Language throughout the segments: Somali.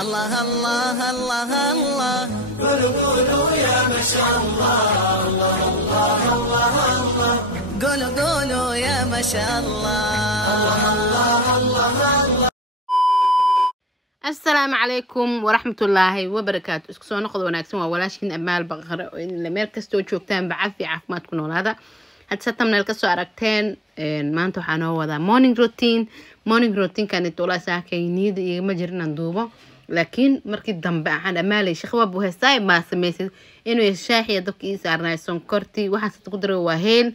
الله الله الله الله قولوا يا ما شاء الله الله الله الله الله قولوا يا ما شاء الله الله الله الله. السلام عليكم ورحمة الله وبركاته. اسكو سو نقد وناكسن وولاشين أمال بقرة إن مeel kastoo joogtaan bacaafi caafimaad ku noolaada. hadda thumbnail ka soo aragteen maanta waxaan oo wadaa morning routine kan tola saakayniid iyo ma jirin duubo laakiin markii dambe aan amaalay shaqo buu heestay ma sameeyay inuu shaaxiya dabkii saarnay sonkorti waxa ku daray waa heel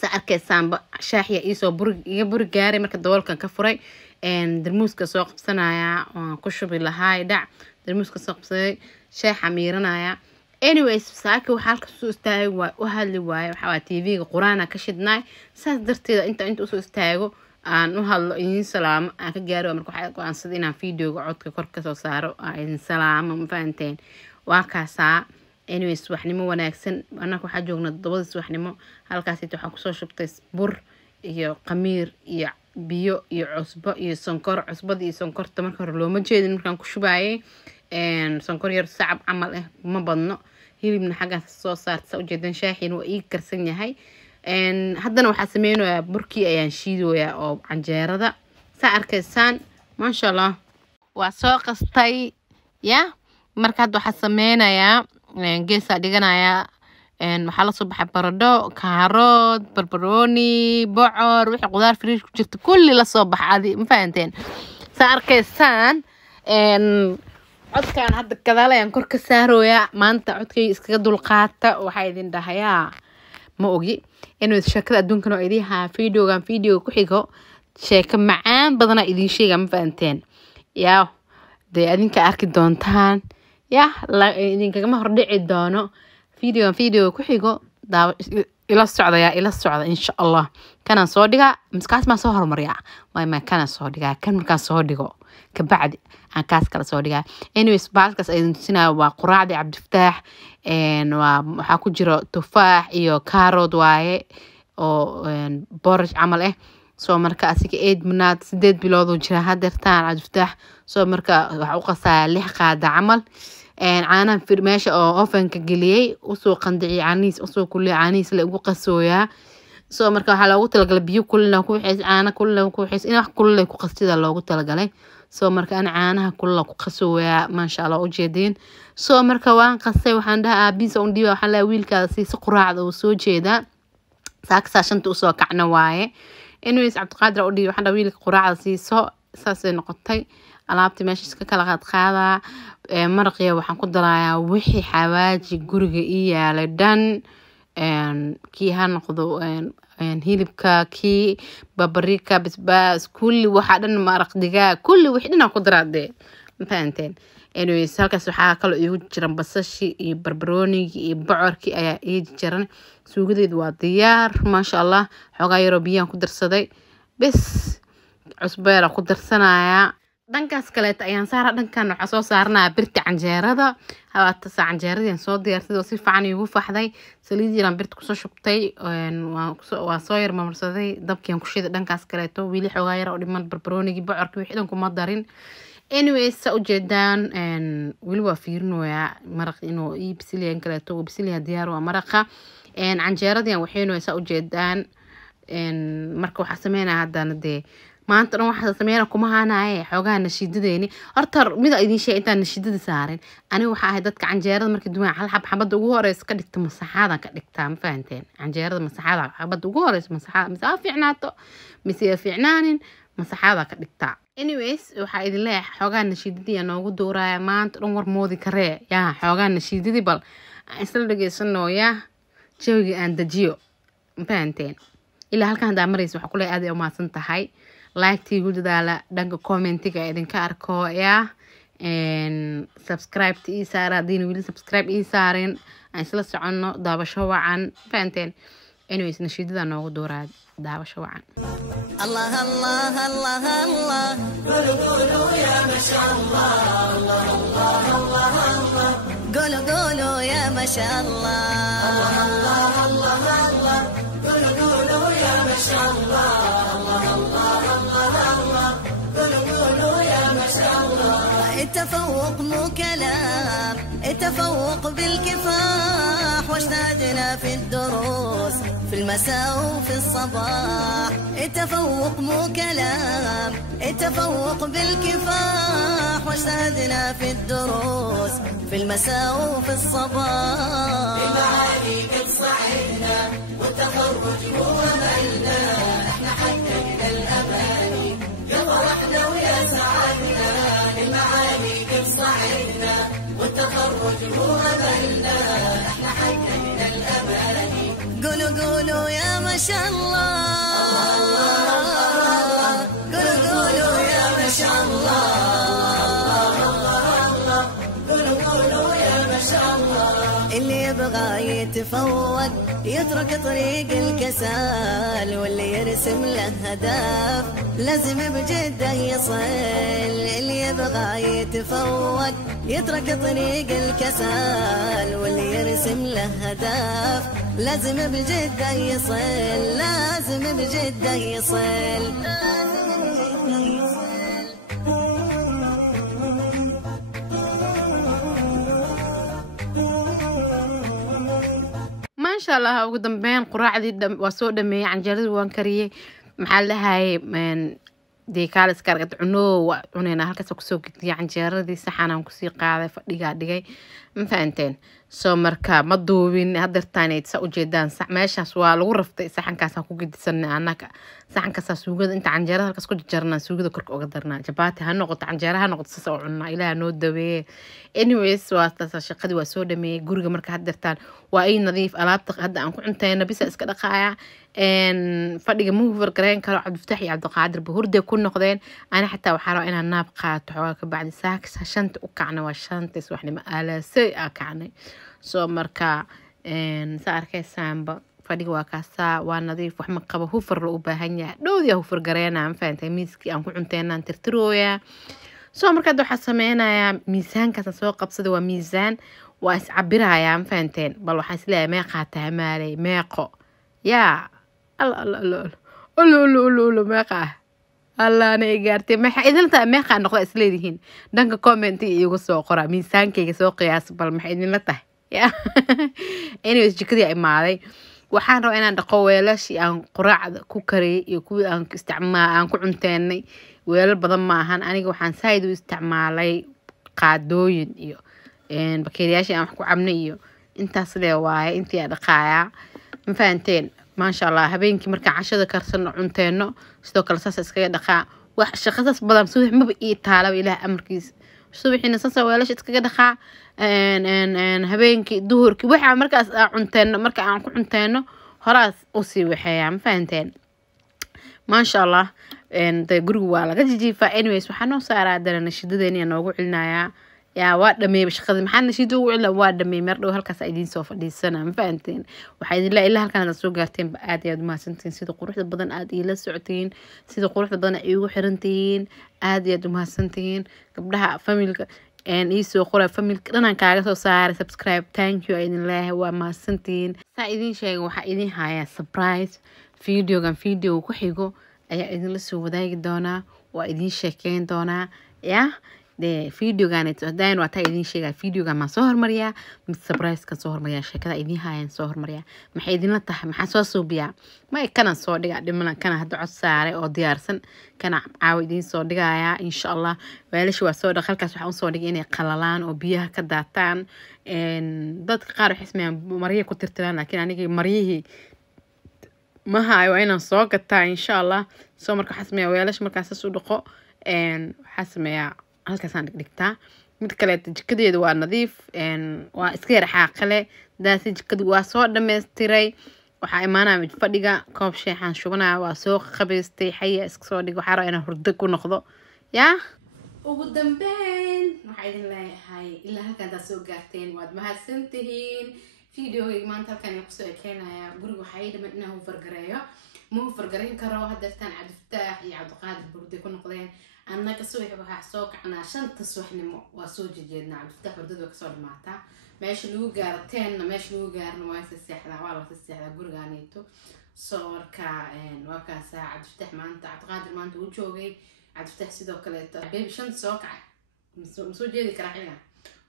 sa arkaysaanba shaaxiya isoo bur gaaray marka daboolkan ka furay darmuuska soo qabsanaya oo ku shubi lahaay dhac darmuuska soo qabsaday shaaxa miiranaya. anyways saaka waxa halka soo istaagay waa u hadli waay waxa TV-ga quraana ka shidnay saas darteeda inta soo istaago aan u hadlo in salaam aan ka gaaro marka waxa ku aansad inaan video-ga codka kor ka soo saaro in salaam ma fahanteen waa kaasa. anyways waxnimo wanaagsan anaka waxa joogna 7 subaxnimo halkaas waxa ku soo shubtay bur iyo qamiir iyo biyo iyo cusbo iyo sonkor cusbada iyo sonkorta marka hore looma jeedin markaan ku shubaayay sonkor yar sacab camal ma badno hilibna xaga soo saarta u jeedan shaaxin waa ii karsan yahay haddana waxa sameeynayaa burkii ayaan shiidooyaa oo canjeerada sa arkaysaan ma sha Allah waa soo qastay ya marka hadda waxa sameynayaa geesa dhiganayaa waxa la soo baxay baradho kaarod barbarooni bocor wixii qudaar fresh ku jirta kulli la soo baxay ma fahanteen sa arkaysaan codkaan hadda kadaalayaan kor ka saarooya maanta codkay iskaga dulqaata waxa idin dhahayaa ma ogi inuu sheekada adduunkan oo idiha video ku xigo sheeko macaan badan idin sheega ma fahanteen yaa de adinka arki doontaan yaa idinkaga ma hordhici doono video ku xigo ila socda insha Allah kana soo dhiga miskaas ma soo hormariya ma kana soo dhiga kan markaan soo dhigo ka bacdi aan kaas kala soo dhiga. anyways baalkaas ay sinaa waa quraacdi Cabdifataax waxa ku jiro tufaax iyo carrot waaye oo borish camal soo marka asiga 8 bilood oo jira hadeertaan Cabdifataax soo marka waxa u qasaa 6 qaada camal caanaha firmeesha oo ovenka geliyay usoo qandicay caaniis usoo kulay caaniis la ugu qasooyaa soo marka waxa loogu talagalay biyo kulna ku xis caana kulna ku xis in wax kulna ku qastida loogu talagalay soo marka aan caanaha kulna ku qasooyaa ma sha Allah u jeedin soo marka waan qasay waxaan dhahaa biisa u dhiiba waxa la wiilkaada si quraacda oo soo jeeda saaksa shanta usoo kacna waaye. anyways Cabdiqaadir u dhiiba waxaan wiilka quraacda siiso saasay noqotay alaabti meesha iska kala qaada marqiya waxaan ku darayaa wixii xawaaji guriga ii yaalay dhan kii ha noqdo hilibka kii babarika basbaas kulli waxa dhan maraq digaag kulli wixii dhan ku daraade ma fahanteen. anyways halkaas waxa kale igu jiran basashi iyo barbaroonigi iyo bocorki ayaa ii jiran suugadeedu waa diyaar ma sha Allah xogaa yaro biyaan ku darsaday bas cusbeera ku darsanaya dhankaas kale ayaan saara dhankan waxa soo saarnaa birta canjeerada hawaata canjeeradii soo diyaarsaday oo si fiican ugu faxday saliid yaraan birta ku soo shubtay waa soo yar marsaday dabkiin ku shiiday dhankaas kale wiili xogaa yar oo dhiman barbaroonigi bocorki wixii dhan kuma darin. anyways sa u jeedaan wili waa fiirinoyaa maraq inuu ii bisiliyan kale bisiliya diyaar waa maraqa canjeeradii waxaynu sa u jeedaan marka waxa sameynaa haddana de maanta dhan waxa sameeyna kuma haanaaye xogaa nashiidadeeni horta mid idin sheey intaan nashiidada saarin aniga waxa ahay dadka canjeerada markii duwan hal xabada ugu horeysa ka dhigta masaxaada ka dhigta ma fahanteen canjeerada masaxaada xabada ugu horeysa masaxaada fiicnaato mise fiicnaanin masaxaada ka dhigta. anyways waxa idin leeyahay xogaa nashiidadii noogu dooraya maanta dhan war moodi karee yaa xogaa nashiidadii bal isla dhageysano yaa jawiga aan dajiyo ma fahanteen ilaa halkan hadaa maraysa waxa ku leeyahay aad ay u maasan tahay like gu dadaala dhanka commentiga idinka arko yaa subscribe ii saara diin wili subscribe ii saareen aan isla soconno daabasho wacan fahanteen. anyways nashiidada noogu dooraa daabasho wacan. الله الله الله الله قولوا يا ما شاء الله الله الله الله الله قولوا يا ما شاء الله الله الله الله قولوا يا ما شاء الله الله الله الله الله قولوا يا ما شاء الله التفوق مو كلام، التفوق بالكفاح، واجتهدنا في الدروس في المساء وفي الصباح. التفوق مو كلام، التفوق بالكفاح، واجتهدنا في الدروس في المساء وفي الصباح. المعالي قد صعدنا والتخرج هو مالنا، احنا حققنا الاماني يا فرحنا ويا سعدنا. المعالي قد صعدنا والتخرج هو مالنا، احنا حققنا الاماني. قولوا قولوا يا ما شاء الله، قولوا قولوا يا ما شاء الله، قولوا قولوا يا ما شاء الله. اللي يبغى يتفوق يترك طريق الكسال، واللي يرسم له هدف لازم بجده يصل. اللي يبغى يتفوق يترك طريق الكسال، واللي يرسم له هدف لازم بجده يصل، لازم بجده يصل. ما شاء الله. ugu dambeyn quraacdii waa soo dhameeyay, canjeeradii waan kariyay. maxaa la dhahay dee kaalis kargad cuno waa cunayna. halkaas kusoo gudbiyay canjeeradii, saxanaan kusii qaaday, fadhigaa dhigay. ma fahanteen? soo marka ma duubin hadeertaan sa ujeedaan. meeshaas waa lagu raftay, saxankaasaan ku gedisanay annaga. saxankaasaa suugada inta canjeerada halkaas ku jarjarnaa, suugada korka uga darnaa. jabaati ha noqoto, canjeera ha noqoto, saas oo cunaa. ilaaha noo daweeye. anyways waa taas shaqadii waa soo dhameeyay. guriga marka hadeertaan waa ay nadiif. alaabta hadda aan ku cuntayna bisa iska dhaqaaya. fadhiga ma hufar gareyn karo. cabdifataax iyo cabdiqaadir ba hurday ku noqdeen. ana xataa waxaa rabaa inaan naab qaato xoogaa ka bacdi. saaka shanta u kacna waa shantii subaxnimo aalaasay aa kacnay. soo marka saa arkaysaanba fadhiga waa kaasaa, waa nadiif, wax ma qabo. hufar la u baahan yahay. dhowdiyaa hufar gareynaa. ma fahantay? miiskii aan ku cunteynaan tirtirooyaa. soo marka hadda waxaa sameynayaa miisaankaasaan soo qabsaday. waa miisaan, waa iscabirayaa. ma fahanteen? bal waxaan isleeyahay meeqaa tahay maalay meeqo yaa alo meeqaa allaana i gaartay. maxaa idinta meeqaa noqda isleedihiin? dhanka commentiga iigu soo qora. miisaankayga soo qiyaas bal maxay idinla tahay ya. anyways jikadii imaaday. waxaan rabaa inaan dhaqo weelashii aan quraacda ku kariyay iyo kuwii aan aan ku cunteenay. weelal badan ma ahan. aniga waxaan saaid u isticmaalay qaadooyin iyo bakeeriyaashii aan wax ku cabnay iyo intaas lee waaye. intii aan dhaqaayaa. ma fahanteen? maasha allah. habeenkii markaan cashada karsano cunteeno sidoo kale saas iskaga dhaqaa. wax shaqadaas badan subax maba ii taalaba ilaah amarkiisa. subaxiina saas weelasha iskaga dhaqaa. habeenkii duhurkii waxa markaas aan cunteeno, marka aan ku cunteeno horaas u sii waxeeyaa. ma fahanteen? maasha allah. dee guriga waa laga jijiifaa. anyways waxaa noo saaraa dana nashidadeeni noogu celinayaa. yaa waa dhameeyay shaqadii. maxaa nashido ugu celina? waa dhameeyay. meer dhow halkaas idiin soo fadhiisana. ma fahanteen? waxaa idin ilaa halkaan aad soo gaarteen ba aad iyo aad u mahadsantihiin. sida quruxda badan aad iila socotiin, sida quruxda badan ay iigu xirantihiin, aad iyo aad u mahadsantihiin. gabdhaha familka ii soo qoray, familka dhanaan kaaga soo saaray subscribe. thank you idin leeyahay. waa mahadsantihiin. saa idiin sheegay waxaa idiin hayaa surprise. videogan video ku xigo ayaa idinla soo wadaagi doonaa. waa idiin sheekeyn doonaa yaa. dee videogan hadaan waa taa idiin sheegaa. videogan maan soo hormariyaa mid surprise-kan soo hormariyaa. sheekada idiin haayaan soo hormariyaa. maxay idinla tahay? maxaa soo suubiyaa? ma kana soo dhigaa dhimana. kana hadda cod saaray oo diyaarsan. kana caawa idiin soo dhigayaa insha allah. weelasha waa soo dhaq. halkaas waxaan usoo dhigay inay qalalaan oo biyaha ka daataan. dadka qaar waxay ismayaan maryaha ku tirtiraan, laakiin anigii maryihii ma hayo. waa inaan soo gataa insha allah. soo marka waxaa sameeyaa weelasha markaas saas u dhaqo. waxaa sameeyaa halkaasaan dhigtaa. mid kaleeta jikadeedu waa nadiif. waa iska yar xaaqale. daasi jikadu waa soo dhammaystiray. waxaa imaanaya fadhiga. koob sheexaan shubanaya. waa soo qabaystay. xaya iska soo dhig. waxaa rabaa inaan hurdo ku noqdo yaa. ugu dambeyn waxaa idin leeyahay ilaa halkaan aad soo gaarteen waad mahadsantihiin. videogayga maanta halkaan ayaan kusoo ekeenayaa. guriga waxaa ii dhiman inaan hufargareeyo. ma hufargareyn karo. hadeertaan cabdifataax iyo cabdiqaadir burday ku noqdeen. annaga subax waxaa soo kacnaa 5 subaxnimo. waa soo jejeednaa. cabdifataax hurdada way kasoo dhamaataa. meesha lagu gaaro 10 meesha lagu gaarna waa seexdaa. waa la seexdaa gurigaaniito. soo marka waa kaasaa cabdifataax maanta cabdiqaadir maanta uu joogay. cabdifataax sidoo kaleeto baby 5 soo kacay. مسو جيدي كراحينا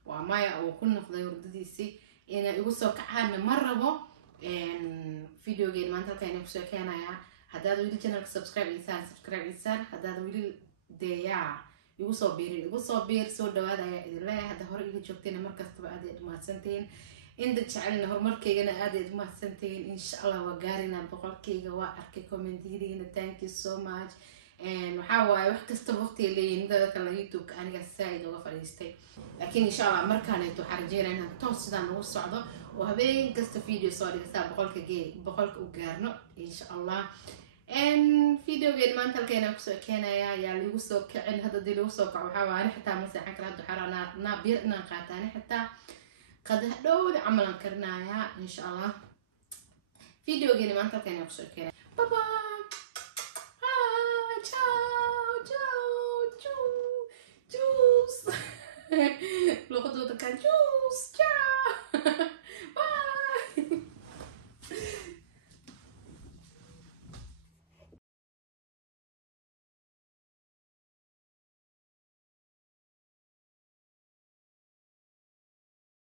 ومايا وكل نقضي وردديسي إن يقصوا كعان مرة فيديو جيم ما أنت كأنك شو كان يا هذا ويلي channel سبسكرايب إنسان هذا ويلي ديا يقصوا بير سو دواد يا إذا لا هذا هو اللي شفتينا مركز تبع أدي ما سنتين إن تشعلنا هو مركز أنا أدي ما سنتين إن شاء الله وقارنا بقولكي وأركي كومنتيرين thank you so much وحاول wax kasta waqti leeyin dad kale YouTube aniga saaid uga fariistay laakiin insha Allah markaan ay tuxarjeena inaan toos sidaan ugu socdo oo habeen kasta video soo dhigtaa boqolka u gaarno insha Allah video geed maanta halkeena ku soo keenaya yaa lagu soo kicin hada dil ugu soo kaco waxa waan xitaa masaxan kala duxarana naabir inaan qaataan xitaa qad dhowd amalan karnaya insha Allah video geed maanta halkeena ku soo keenaya bye bye Look at the juice.